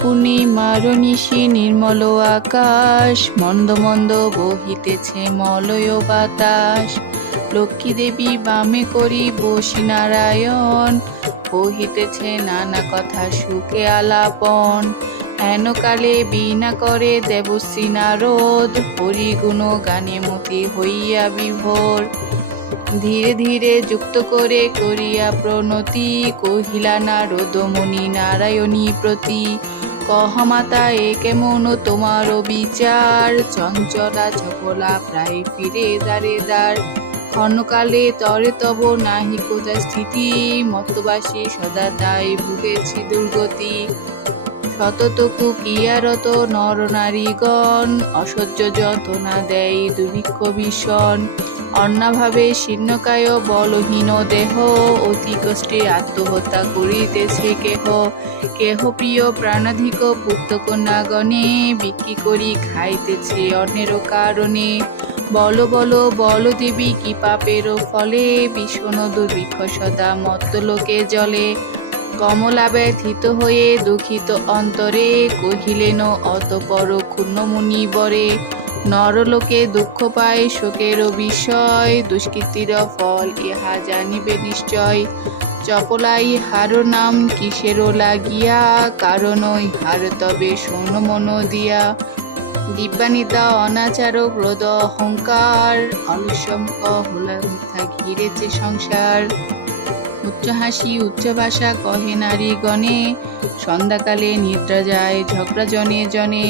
পূর্ণিমার নিশি নির্মল আকাশ, মন্দ মন্দ বহিতেছে মলয় বাতাস। লক্ষ্মী দেবী বামে করি বসি নারায়ণ, বহিতেছে নানা কথা সুখে আলাপন। হেন কালে বীণা করে দেবশ্রী নারদ, হরিগুণ গানে মতি হইয়া বিভোর। ধীরে ধীরে যুক্ত করে করিয়া প্রণতি, কহিলা নারদ মুনি নারায়ণী প্রতি। কহ মাতা এ কেমন তোমার বিচার, চঞ্চলা চপলা প্রায় ফিরে দ্বারে দ্বার। ক্ষণকালে তরে তব নাহি কোথা স্থিতি, মত্তবাসী সদা তাই ভুগেছি দুর্গতি। শততকু কিয়ারত নর নারীগণ, অসহ্য যন্ত্রণা দেয় দুর্ভিক্ষ ভীষণ। অন্নাভাবে শীর্ণকায় বলহীন দেহ, অতি কষ্টে আত্মহত্যা করিতেছে কেহ। কেহ প্রিয় প্রাণাধিক পুত্রকন্যাগণে, বিক্রি করি খাইতেছে অন্যের কারণে। বল বল বল দেবী কি পাপের ফলে, ভীষণ দুর্ভিক্ষ সদা মত্তলোকে জলে। কমলা ব্যথিত হয়ে দুঃখিত অন্তরে, কহিলেন অতঃপর ক্ষুণ্ণ মুনিবরে। নরলোকে দুঃখ পায় শোকের বিষয়, দুষ্কৃতির ফল ইহা জানিবে নিশ্চয়। চপলা ইহার নাম কিসের লাগিয়া, কারণ ইহার তবে শোন মন দিয়া। দিব্যানিতা অনাচার ক্রোধ অহংকার, অলসম্প হোলা মিথ্যা ঘিরেছে সংসার। উচ্চ হাসি উচ্চ ভাষা কহে নারীগণে, সন্ধ্যাকালে নিদ্রা যায় ঝগড়া জনে জনে।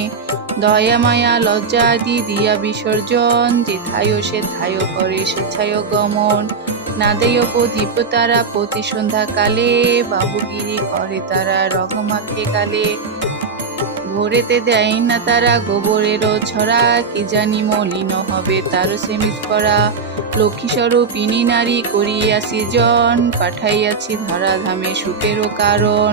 দয়া মায়া লজ্জা আদি দিয়া বিসর্জন, যেথায় সেথায় করে স্বেচ্ছায় গমন। না দেয় প্রদীপ তারা প্রতি সন্ধ্যাকালে, বাহুগিরি করে তারা রঘমাখে কালে। ভোরেতে দেয় না তারা গোবরেরও ছড়া, কি জানি মলিন হবে তার সেমিজ করা। লক্ষ্মী স্বরূপিণী নারী করিয়া সৃজন, পাঠাইয়াছি ধরাধামে সুখেরও কারণ।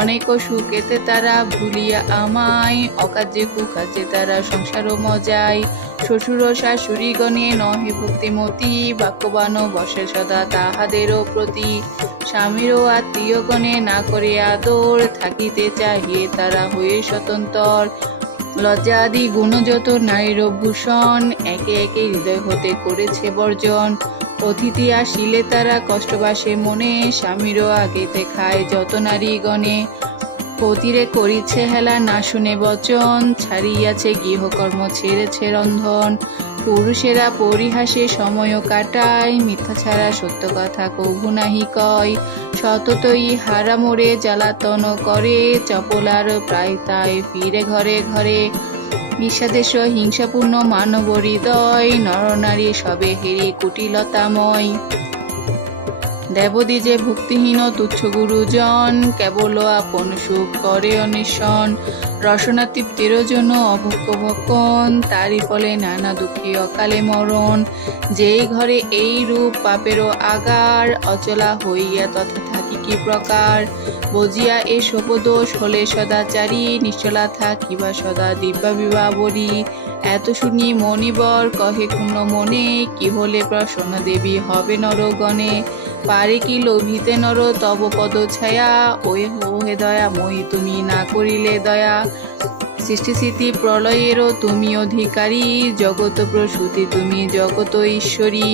অনেক সুখেতে তারা ভুলিয়া আমায়, অকার্যে কুকার্যে তারা সংসার মজায়। শ্বশুর শাশুড়িগণে নহে ভক্তিমতী, বাক্যবান বসে সদা তাহাদেরও প্রতি। স্বামীরও আত্মীয়গণে না করে আদর, থাকিতে চাহিয়ে তারা হয়ে স্বতন্ত্র। লজ্জা আদি গুণ যত নারীর ভূষণ, একে একে হৃদয় হতে করেছে বর্জন। অতিথি আসিলে তারা কষ্টবাসে মনে, স্বামীরও আগেতে খায় যত নারীগণে। পতিরে করিছে হেলা না শুনে বচন, ছাড়িয়াছে গৃহকর্ম ছেড়েছে রন্ধন। পুরুষেরা পরিহাসে সময় কাটায়, মিথ্যা ছাড়া সত্য কথা কভু নাহি কয়। সততই হারা মোড়ে জ্বালাতন করে, চপলার প্রায় তাই ফিরে ঘরে ঘরে। ঈর্ষাদেশ হিংসাপূর্ণ মানব হৃদয়, নরনারী সবে হেরি কুটিলতাময়। দেবদ্বিজে ভক্তিহীন তুচ্ছ গুরুজন, কেবল আপন সুখ করে অন্বেষণ। রসনা তৃপ্তির জন্য অভক্ষ ভক্ষণ, তারই ফলে নানা দুঃখে অকালে মরণ। যেই ঘরে এই রূপ পাপেরও আগার, অচলা হইয়া তথা থাকি কি প্রকার। বজিয়া এ শোভদোষ হলে সদাচারী, নিশ্চলা থাকিবা সদা দিব্যা বিবাবরী। এত শুনি মণিবর কহে ক্ষুণ্ণ মনে, কি হলে প্রসন্ন দেবী হবে নরগণে। পারে কি লোভিতে নর তব পদ ছায়া, ওহে ওহে দয়া মই তুমি না করিলে দয়া। সৃষ্টি স্থিতি প্রলয়েরও তুমি অধিকারী, জগত প্রসূতি তুমি জগত ঈশ্বরী।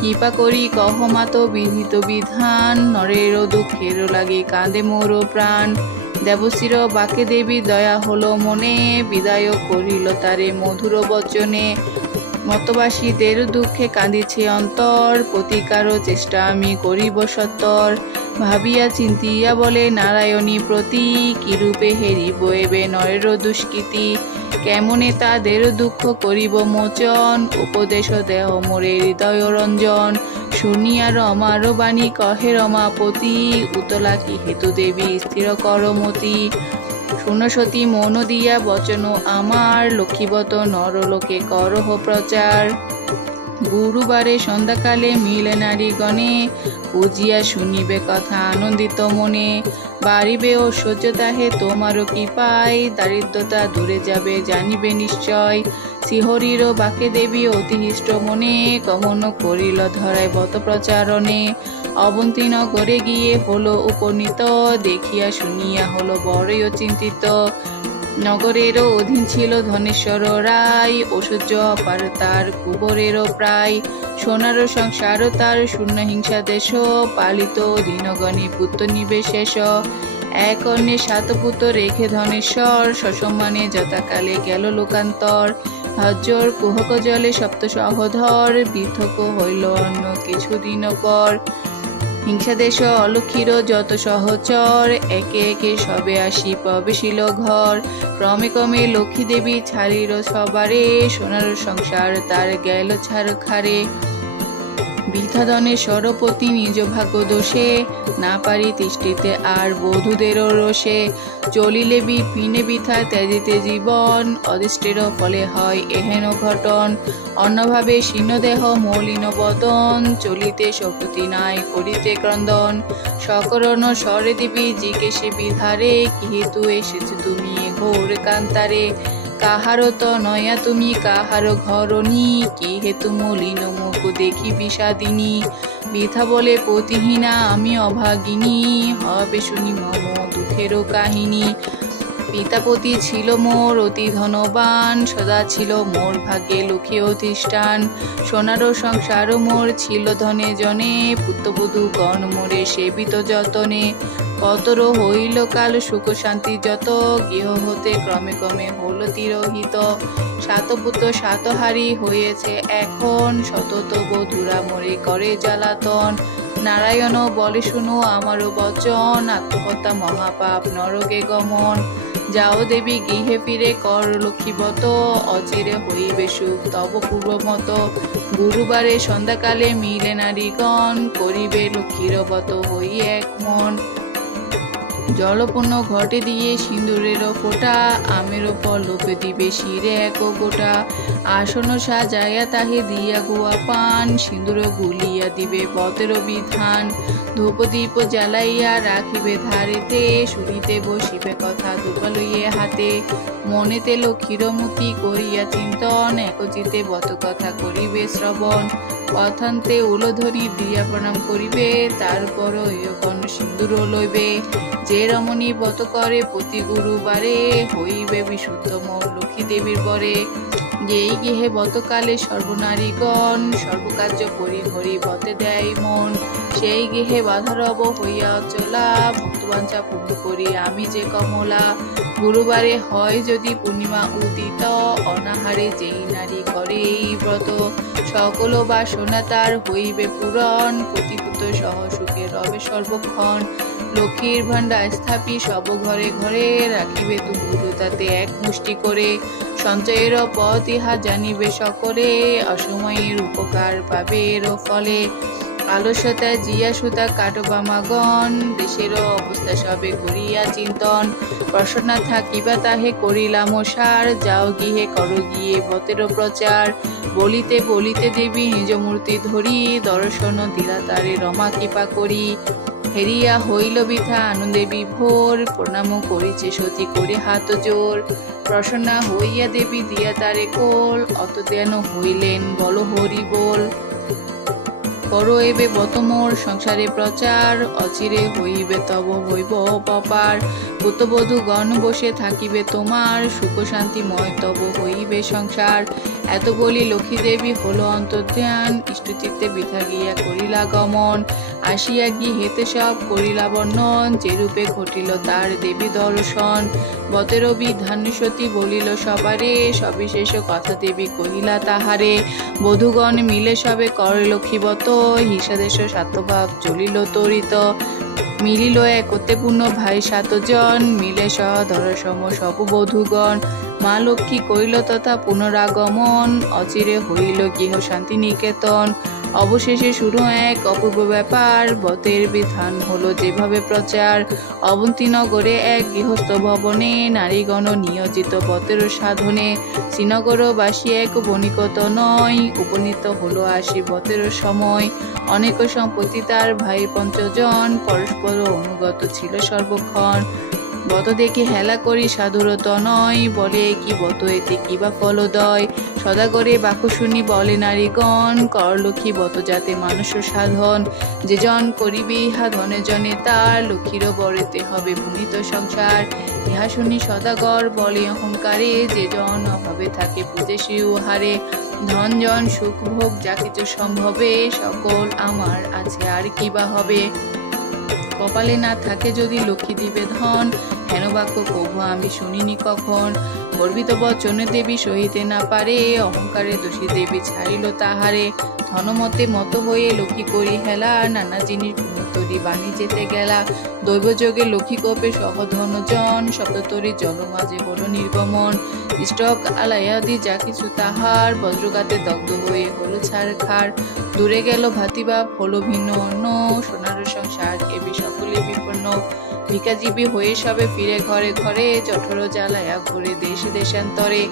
কৃপা করি কহ মাত বিধিত বিধান, নরেরও দুঃখের লাগে কাঁদে মোর প্রাণ। দেবশ্রীর বাকে দেবী দয়া হলো মনে, বিদায় করিল তারে মধুর বচনে। মতবাসীদের দুঃখে কাঁদিছে অন্তর, প্রতিকার চেষ্টা আমি করিব সত্তর। ভাবিয়া চিন্তিয়া বলে নারায়ণী প্রতি, কিরূপে হেরিব এবে নরের দুষ্কৃতি। কেমনে তাদের দুঃখ করিব মোচন, উপদেশ দেহ মোরে হৃদয় রঞ্জন। শুনিয়া রমার বাণী কহে রমাপতি, উতলা কি হেতু দেবী স্থির করমতি। শুন সতী মন দিয়া বচন আমার, লক্ষ্মীবত নরলোকে করহ প্রচার। গুরুবারে সন্ধ্যাকালে মিলে নারীগণে, বুঝিয়া শুনিবে কথা আনন্দিত মনে। বাড়িবে ও সহ্য তাহে তোমারও কি পাই, দারিদ্রতা দূরে যাবে জানিবে নিশ্চয়। শ্রীহরির বাকে দেবী অতিহিষ্ট মনে, গমন করিল ধরায় বত প্রচারণে। অবন্তী নগরে গিয়ে হলো উপনীত, দেখিয়া শুনিয়া হলো বড়ই চিন্তিত। নগরেরও অধীন ছিল ধনেশ্বর রায়, ঐশ্বর্য অপার তার কুবরেরও প্রায়। সোনার সংসার তার শূন্য হিংসা দেশ, পালিত দিনগণে পুত্র নিবেশেষ। এক অন্যে 7 পুত্র রেখে ধনেশ্বর, সসম্মানে যথাকালে গেল লোকান্তর। ভাজ্যর কুহক জলে সপ্ত সহধর, পৃথক হইল অন্য কিছুদিন পর। হিংসাদেশ অলক্ষীর যত সহচর, একে একে সবে আসি প্রবেশিল ঘর। ক্রমে ক্রমে লক্ষ্মী দেবী ছাড়িল সবারে, সোনার সংসার তার গেল ছারখারে। বৃথাধনের সরপতি নিজ ভাগ্য দোষে, না পারি তিষ্ঠিতে আর বধূদেরও রোষে। চলিলে পিনে বৃথা ত্যাজিতে জীবন, অদৃষ্টের ফলে হয় এহেন ঘটন। অন্যভাবে শীর্ণদেহ মলিন বদন, চলিতে শক্তি নাই করিতে ক্রন্দন। সকরণ স্বরে দেবী জিজ্ঞেসে বিধারে, কি হেতু এসেছ তুমি ঘোর কান্তারে। কাহারো তো নয়া তুমি কাহার ঘরণী, কি হেতু মলিন মুখ দেখি বিষাদিনী। বৃথা বলে পতিহীনা আমি অভাগিনী, হবে শুনি মম দুঃখেরও কাহিনী। পিতাপতি ছিল মোর অতি ধনবান, সদা ছিল মোর ভাগ্যে লক্ষ্মী অধিষ্ঠান। সোনারও সংসারও মোর ছিল ধনে জনে, পুত্রবধূ গণ মোরে সেবিত যতনে। কতর হইল কাল সুখ শান্তি যত, গৃহ হতে ক্রমে ক্রমে হল তিরোহিত। 7 পুত্র 7 হারি হয়েছে এখন, শতত বধূরা মোরে করে জ্বালাতন। নারায়ণ বলে শুনো আমারও বচন, আত্মহত্যা মহাপাপ নরকে গমন। যাও দেবী গৃহে ফিরে কর লক্ষ্মীবত, অচিরে হইবে সুখ তব পূর্বমত। গুরুবারে সন্ধ্যাকালে মিলে নারীগণ, করিবে লক্ষ্মীর বত হই এক মন। জলপূর্ণ ঘটে দিয়ে সিঁদুরের ফোঁটা, আমেরও পল্লবে দিবে শিরে এক গোটা। আসন সাজাইয়া তাহে দিয়া গুয়া পান, সিঁদুর গুলিয়া দিবে বতের বিধান। ধূপদীপ জ্বালাইয়া রাখিবে ধারেতে, শুনিতে বসিবে কথা দুর্বা লইয়ে হাতে। মনেতে লক্ষ্মীর মূর্তি করিয়া চিন্তন, একচিতে বত কথা করিবে শ্রবণ। কথান্তে উলধ্বনি দিয়া প্রণাম করিবে, তারপর সিঁদুর লইবে। যে রমণী বত করে প্রতি গুরুবারে, হইবে বিশুদ্ধ মোর লক্ষ্মী দেবীর বরে। যেই গৃহে বতকালে সর্বনারীগণ, সর্বকার্য করি হরি বতে দেয় মন। সেই গৃহে বাধারব হইয়া অচলা, ভক্তবাঞ্ছা পূর্ণ করি আমি যে কমলা। গুরুবারে হয় যদি পূর্ণিমা উদিত, অনাহারে যেই নারী করে এই ব্রত। সকল বাসনা তার হইবে পূরণ, প্রতিপুত্র সহ সুখে রবে সর্বক্ষণ। লক্ষ্মীর ভাণ্ডার স্থাপি সব ঘরে ঘরে, রাখিবে তুমুল তাতে এক মুষ্টি করে। সঞ্চয়ের পথ ইহা জানিবে সকলে, অসময়ের উপকার পাবে এর ফলে। আলস্যতা জিয়া সুতা কাটবামাগণ, দেশের অবস্থা সবে করিয়া চিন্তন। প্রসন্না থাকিবা তাহে করিলাম সার, যাও গৃহে করো গিয়ে বতের প্রচার। বলিতে বলিতে দেবী নিজ মূর্তি ধরি, দর্শন দিলা তারে রমা কৃপা করি। হেরিয়া হইল বৃথা আনন্দে বিভোর, প্রণাম করিছে সতী করে হাত জোর। প্রসন্না হইয়া দেবী দিয়া তারে কোল, অত যেন হইলেন বল হরি বল। করো এবে বত মোর সংসারে প্রচার, অচিরে হইবে তব হইব অপার। পুত্রবধূ গণ বসে থাকিবে তোমার, সুখ শান্তিময় তব হইবে সংসার। এত বলি লক্ষ্মী দেবী হলো অন্তর্ধান, ইষ্টচিত্তে বৃথা গিয়া করিলা গমন। আসিয়া গৃহেতে সব করিলা বর্ণন, যেরূপে ঘটিল তার দেবী দর্শন। বতের বিধান সতী বলিল সবারে, সবিশেষ কথা দেবী কহিলা তাহারে। বধূগণ মিলে সবে করে লক্ষ্মীবত, হিংসাদেশ স্বার্থভাব চলিল তরিত। মিলিল একতে পূর্ণ ভাই 7 জন, মিলে সহধর সম সব বধূগণ। মা লক্ষ্মী করিল তথা পুনরাগমন, অচিরে হইল গৃহ শান্তি নিকেতন। অবশেষে শুরু এক অপূর্ব ব্যাপার, বতের বিধান হলো যেভাবে প্রচার। অবন্তীনগরে এক গৃহস্থ ভবনে নারীগণ নিয়োজিত বতের সাধনে। শ্রীনগরবাসী এক বণিকত নয়, উপনীত হলো আসি বতের সময়। অনেক সম্পত্তি তার ভাই পঞ্চজন, পরস্পর অনুগত ছিল সর্বক্ষণ। বত দেখে হেলা করি সাধুরত নয়, বলে কি বত এতে কি বা ফলদয়। সদাগরে বাক্য শুনি বলে নারীগণ, করলক্ষ্মী বত যাতে মানুষ সাধন। যে জন করিবে ইহা ধনে জনে তার, লক্ষ্মীরও বরেতে হবে পুনিত সংসার। ইহা শুনি সদাগর বলে অহংকারে, যে জন অভাবে থাকে পূজে সে উহারে। ধন জন সুখ ভোগ যা কিছু সম্ভবে, সকল আমার আছে আর কি বা হবে। কপালে না থাকে যদি লক্ষ্মী দিবে ধন, হেন বাক্য কভু আমি শুনিনি কখন। গর্বিত বচনে দেবী সহিতে না পারে, অহংকারে দোষী দেবী ছাড়িল তাহারে। ধনমতে মত হয়ে লক্ষ্মী করি হেলা, নানা জিনিস তরি বাণী যেতে গেলা। দৈবযোগে লক্ষ্মী কোপে সহ ধনজন, সপ্ততরী জল মাঝে হলো নির্গমন। স্টক আলায়াদি যা কিছু তাহার, বজ্রঘাতে দগ্ধ হয়ে হলো ছারখার। দূরে গেল ভাতিবাপ হলো ভিন্ন অন্য, সোনার সংসার কেবি সকলে বিপন্ন। ভিকাজীবী হয়ে সবে ফিরে ঘরে ঘরে, জঠর জ্বালায়া ঘুরে দেশ দেশান্তরে।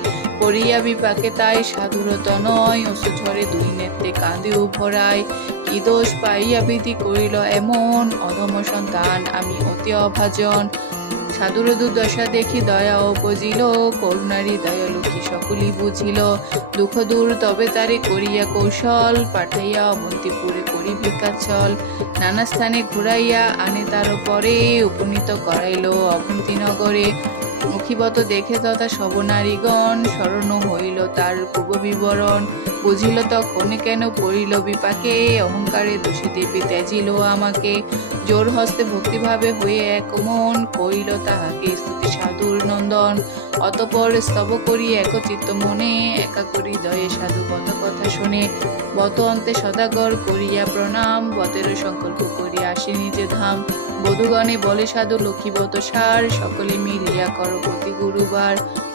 করিয়া বিপাকে তাই সাধুরত নয়, অশ্রু ঝরে দুই নেত্রে কাঁদে ভরায়। কি দোষ পাইয়া বিধি করিল এমন, অধম সন্তান আমি অতি অভাজন। সাধুর দুর্দশা দেখি দয়া উপজিল, করুণারি দয়া লক্ষ্মী সকলই বুঝিল। দুঃখ দূর তবে তারে করিয়া কৌশল, পাঠাইয়া অবন্তীপুরে করি ভিক্ষাচল। নানা স্থানে ঘুরাইয়া আনে তার পরে, উপনীত করাইল অবন্তীনগরে। মুখীবত দেখে তথা সব নারীগণ, স্মরণ হইল তার পূর্ব বিবরণ। বুঝিল তখন কেন পড়িল বিপাকে, অহংকারে দোষী দেবী ত্যাজিল আমাকে। জোর হস্তে ভক্তিভাবে হয়ে এক মন, করিল তাহাকে স্তুতি সাধুর নন্দন। অতপর স্তব করি একচিত্ত মনে, একাগ্র হৃদয়ে সাধু বত কথা শুনে। বত অন্তে সদাগর করিয়া প্রণাম, বতের সংকল্প করিয়া আসি নিজে ধাম। বধূগণে বলে সাধু লক্ষ্মী বত সার, সকলে মিলিয়া কর প্রতি গুরুবার।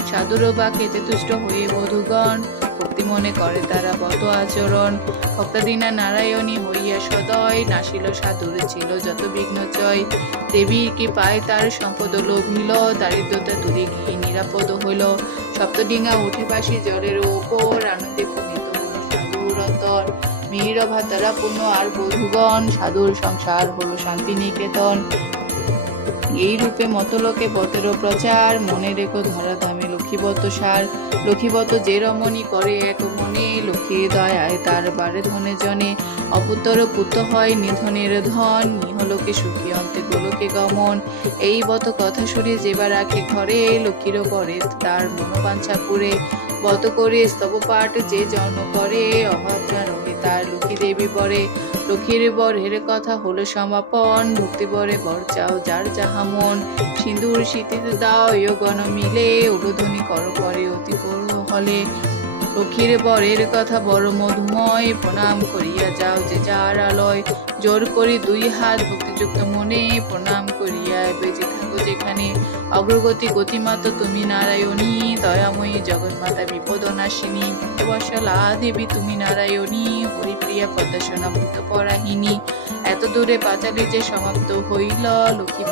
সাধুর বাক্যেতে তুষ্ট হয়ে বধূগণ, ভক্তি মনে করে তারা বত আচরণ। ভক্তাদিনা নারায়ণী হইয়া সদয়, নাসিল সাধুর ছিল যত বিঘ্ন জয়। দেবীর কি পায় তার সম্পদ লোভিল, দারিদ্রতা দূরে গিয়ে নিরাপদ হইল। সপ্তডিঙ্গা উঠে পাশি জলের ওপর, আনন্দে পুনিত হল সাধুর অন্তর। মিহির ভাতারা পূর্ণ আর বধূগণ, সাধুর সংসার হলো শান্তি নিকেতন। এই রূপে মতলোকে বতের প্রচার, মনে রেখো ধরাধামে লক্ষ্মীবত সার। লক্ষ্মীবত যে রমণী করে এক মনে, লক্ষ্মীর দয়ায় তার বারে ধনে জনে। অপুত্তর পুত্র হয় নিধনের ধন, নিহলোকে সুখী অন্তে গোলকে গমন। এই বত কথা শুনে যেবার রাখে ঘরে, লক্ষ্মীর পরে তার মনোবাঞ্ছা পুরে। বত করে স্তব পাঠ যে জন করে, অভাব না রহে তার লক্ষ্মী দেবী বরে। লক্ষ্মীর বরের কথা হলো সমাপন, ভক্তি বরে বর চাও যার যাহা মন। সিঁদুর শীতিতে দাও গণ মিলে, উলুধ্বনি কর পরে অতি করুণ হলে। লক্ষ্মীর বরের কথা বড় মধুময়, প্রণাম করিয়া যাও যে যার আলয়। জোর করি দুই হাত ভক্তিযুক্ত মনে, প্রণাম করিয়া বেঁচে থাকো যেখানে। অগ্রগতি গতিমাতা তুমি নারায়ণী, দয়াময়ী জগৎমাতা বিপদনাশিনী। ভক্তবৎসলা দেবী তুমি নারায়ণী, হরিপ্রিয়া পদ্মাসনা ভূত পরাহিনী। এত দূরে পাঁচালী যে সমাপ্ত হইল, লক্ষ্মী